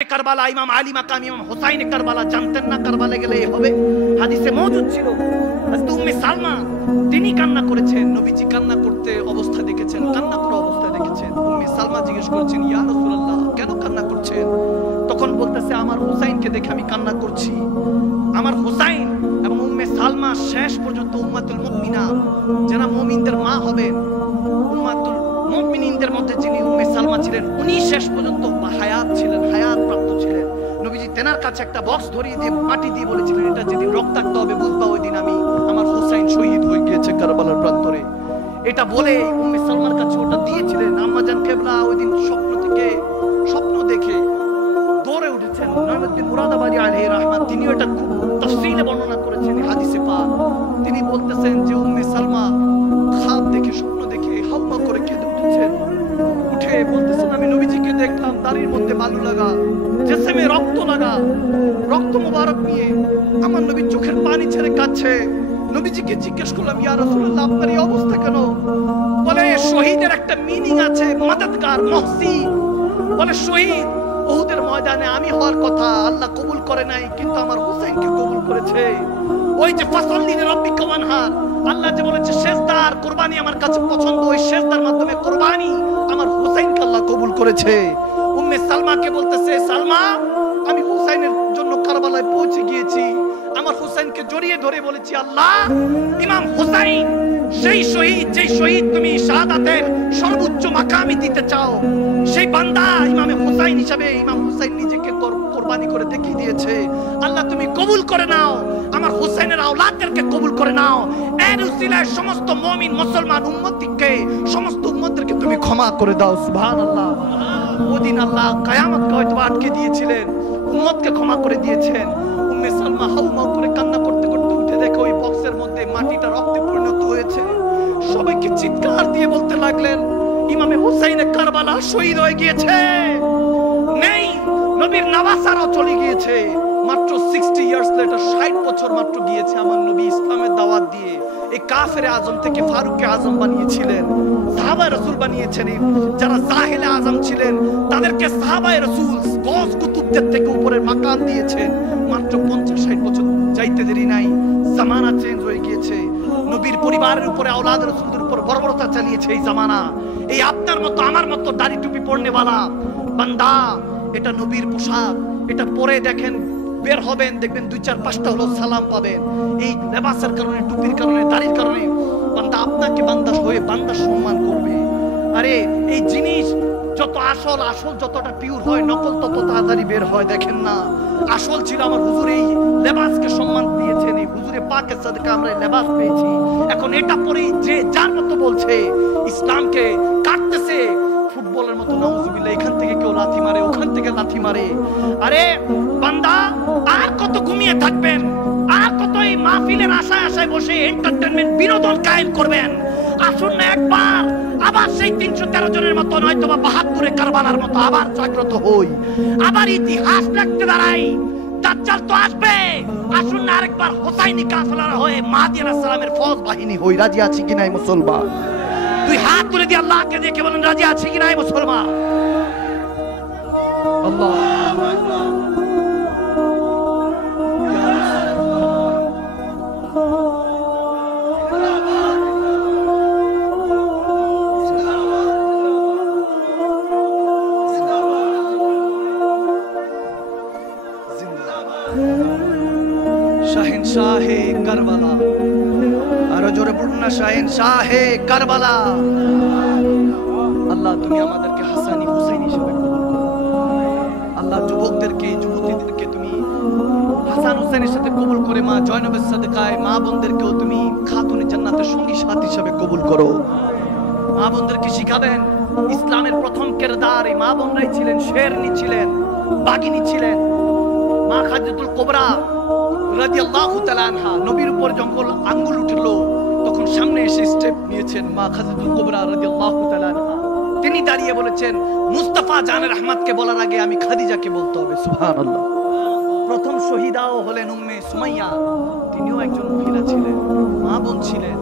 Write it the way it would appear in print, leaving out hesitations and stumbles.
কারবালা ইমাম আলী মাকাম ইমাম হুসাইন কারবালা জানতেন না কারবালা গেলে হবে। হাদিসে মওজুদ ছিল। হযরত উম্মে সালমা তিনি কান্না করেছেন, নবীজি কান্না করতে অবস্থা দেখেছেন, কান্না করা অবস্থা দেখেছেন। উম্মে সালমা জিজ্ঞেস করেছেন, ইয়া রাসূলুল্লাহ কেন কান্না করছেন? তখন বলতেছে, আমার হুসাইনকে দেখে আমি কান্না করছি। আমার হুসাইন এবং উম্মে সালমা শেষ পর্যন্ত উম্মাতুল মুমিনা, যারা মুমিনদের মা হবেন, উম্মাতুল মুমিনিনদের মধ্যে যিনি উম্মে সালমা ছিলেন, উনি শেষ পর্যন্ত হায়াত ছিলেন, হায়াত প্রাপ্ত ছিলেন। নবীজি তেনার কাছে একটা বক্স ধরিয়ে দিয়ে মাটি দিয়ে বলেছিলেন, এটা যেদিন রক্তাক্ত হবে বুঝবা ওই দিন আমি আমার হুসাইন শহীদ হয়ে গিয়েছে কারবালার প্রান্তরে। এটা বলে উম্মে সালমার কাছে ওটা দিয়েছিলেন। আম্মা জান কেবলা ওই দিন স্বপ্ন দেখে দৌড়ে উঠেছেন। নঈমুদ্দিন মুরাদাবাদী আলাইহির রাহমাত তিনিও এটা খুব তাফসীলে বর্ণনা করেছেন হাদিসে পাক। তিনি বলতেছেন যে উম্মে সালমা খাব দেখে, স্বপ্ন দেখে হাওয়া করে কেঁদে উঠেছেন। উঠে বলতেছেন, আমি নবীজিকে দেখলাম দাড়ির মধ্যে বালু লাগা, জিসমে রক্ত লাগা, রক্ত মোবারক নিয়ে আমার নবী চোখের পানি ছেড়ে কাঁদছে। নবীজিকে জিজ্ঞেস করলাম, ইয়া রাসূলুল্লাহ আপনার এই অবস্থা কেন? বলে শহীদের একটা মিনিং আছে, মাদাদগার, মুহসিন। বলে শহীদ উহুদের ময়দানে আমি হওয়ার কথা, আল্লাহ কবুল করে নাই, কিন্তু আমার হুসাইনকে কবুল করেছে। ওই যে ফাসাল্লি লিরাব্বিকা ওয়ানহার, আল্লাহ যে বলেছে সেজদার কুরবানি আমার কাছে পছন্দ, ওই সেজদার মাধ্যমে কুরবানি আমার হুসাইনকে আল্লাহ কবুল করেছে। উম্মে সালমাকে বলতেছে, সালমা আমি হুসাইনের জন্য কারবালায় পৌঁছে গিয়েছি। আমার হুসাইনকে জড়িয়ে ধরে বলেছি, আল্লাহ ইমাম হুসাইন সেই শহীদ, যেই শহীদ তুমি শাহাদাতের সর্বোচ্চ মাকামি দিতে চাও, সেই বান্দা ইমামে হুসাইন হিসাবে ইমাম হুসাইন নিজেকে কুরবানি করে দেখিয়ে দিয়েছে। আল্লাহ তুমি কবুল করে নাও, আমার হুসাইনের আওলাদদেরকে কবুল করে নাও। এর উসিলায় সমস্ত মুমিন মুসলমান উম্মতকে, সমস্ত উম্মতদেরকে তুমি ক্ষমা করে দাও। সুবহানাল্লাহ। ওদিন আল্লাহ কিয়ামতকে হয়তো আটকে দিয়েছিলেন, উম্মতকে ক্ষমা করে দিয়েছেন। উম্মে সালমা হাউমাউ করে কান্না করতে করতে উঠে দেখে ওই বক্সের মধ্যে মাটিটা রক্তে পরিণত হয়েছে। সবাইকে চিৎকার দিয়ে বলতে লাগলেন, ইমামে হুসাইনের কারবালা শহীদ হয়ে গিয়েছে, নেই নবীর নওয়াসারও চলে গিয়েছে। মাত্র 60 ইয়ার্স লেটার, 60 বছর মাত্র গিয়েছে আমার নবী ইসলামের দাওয়াত দিয়ে এই কাফেরে আজম থেকে ফারুকে আজম বানিয়েছিলেন, সাহাবায়ে রাসূল বানিয়েছেন। যারা জাহেলে আজম ছিলেন তাদেরকে সাহাবায়ে রাসূল গস কুতুবদের থেকে উপরের মাকাম দিয়েছেন। মাত্র 50-60 বছর যাইতে দেরি নাই, জামানা চেঞ্জ হয়ে গিয়েছে। নবীর পরিবারের উপরে, আওলাদ রাসূলদের উপর বর্বরতা চালিয়েছে এই জামানা। এই আপনার মতো আমার মতো দাড়ি টুপি পরনেওয়ালা বান্দা, এটা নবীর পোশাক, এটা পরে দেখেন বের হবেন, দেখবেন 2-4-5টা হলো সালাম পাবেন। এই লেবাসের কারণে, টুপির কারণে, দাড়ির কারণে বান্দা আপনাকে বান্দা হয়ে বান্দা সম্মান করবে। আরে এই জিনিস যত আসল যতটা পিওর হয়, নকল তত তাড়াতাড়ি বের হয়। দেখেন না, আসল ছিল আমার হুজুর এই লেবাসকে সম্মান দিয়েছেন, এই হুজুরে পাকের সাদকা আমরা এই লেবাস পেয়েছি। এখন এটা পরে যে যার মতো বলছে ইসলামকে কাটতেছে ফুটবলের মতো, নাউজুবিল্লাহ, এখান থেকে কেউ লাথি মারে, ওখান থেকে লাথি মারে। আরে বান্দা আর কত ঘুমিয়ে থাকবেন? আর কত এই মাহফিলের আশায় বসে এন্টারটেইনমেন্ট বিনোদন কায়েম করবেন? আসুন না একবার আবার সেই 313 জনের মতো, নয়তো বা 72 কারবালার মতো আবার জাগ্রত হই, আবার ইতিহাস লিখতে দাঁড়াই। দাজ্জাল তো আসবে, আসুন না আরেকবার হোসাইনি কাফেলা হয়ে মাহদী আলাইহিস সালামের ফৌজ বাহিনী হই। রাজি আছি কি নাই মুসলমান? দুই হাত তুলে দিয়ে আল্লাহকে দেখে বলেন, রাজি আছি কি নাই মুসলমান? আল্লাহ শাহে কারবালা, আরো জোরে বলুন না, শাহে কারবালা। আল্লাহ তুমি আমাদেরকে হাসানি হুসাইন হিসেবে কবুল করো। আল্লাহ যুবকদেরকে, যুবতীদেরকে তুমি হাসান হুসাইনের সাথে কবুল করে মা জয়নবের সাদকায় মা বোনদেরকেও তুমি খাতুনে জান্নাতের সঙ্গী সাথী হিসেবে কবুল করো। মা বোনদেরকে শিখাবেন ইসলামের প্রথম কিরদার এই মা বোনরাই ছিলেন, শেরনি ছিলেন, বাগিনী ছিলেন। মা খাদিজাতুল কুবরা রাদিয়াল্লাহু তাআলা আনহা, নবীর উপর যখন আঙ্গুল উঠলো তখন সামনে এসে স্টেপ নিয়েছেন মা খাদিজাতুল কুবরা রাদিয়াল্লাহু তাআলা আনহা। তিনি দাঁড়িয়ে বলেছেন, মুস্তাফা জানের আহমদকে বলার আগে আমি খাদিজাকে বলতে হবে। সুবহানাল্লাহ। প্রথম শহীদাও হলেন উম্মে সুমাইয়া, তিনিও একজন মহিলা ছিলেন, মা বোন ছিলেন।